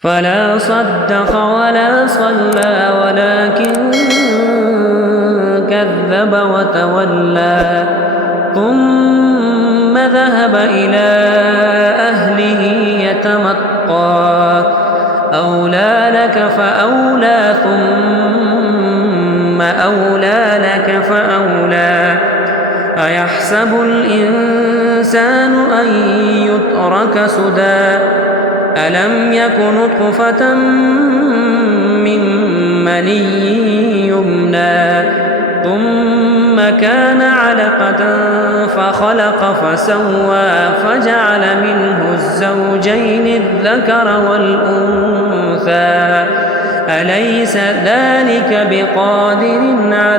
فلا صدق ولا صلى ولكن كذب وتولى ثم ذهب إلى أهله يتمطى أولى لك فأولى ثم أولى لك فأولى أيحسب الإنسان أن يترك سدى ألم يك نطفة من مني يمنى ثم كان علقة فخلق فسوى فجعل منه الزوجين الذكر والأنثى أليس ذلك بقادر على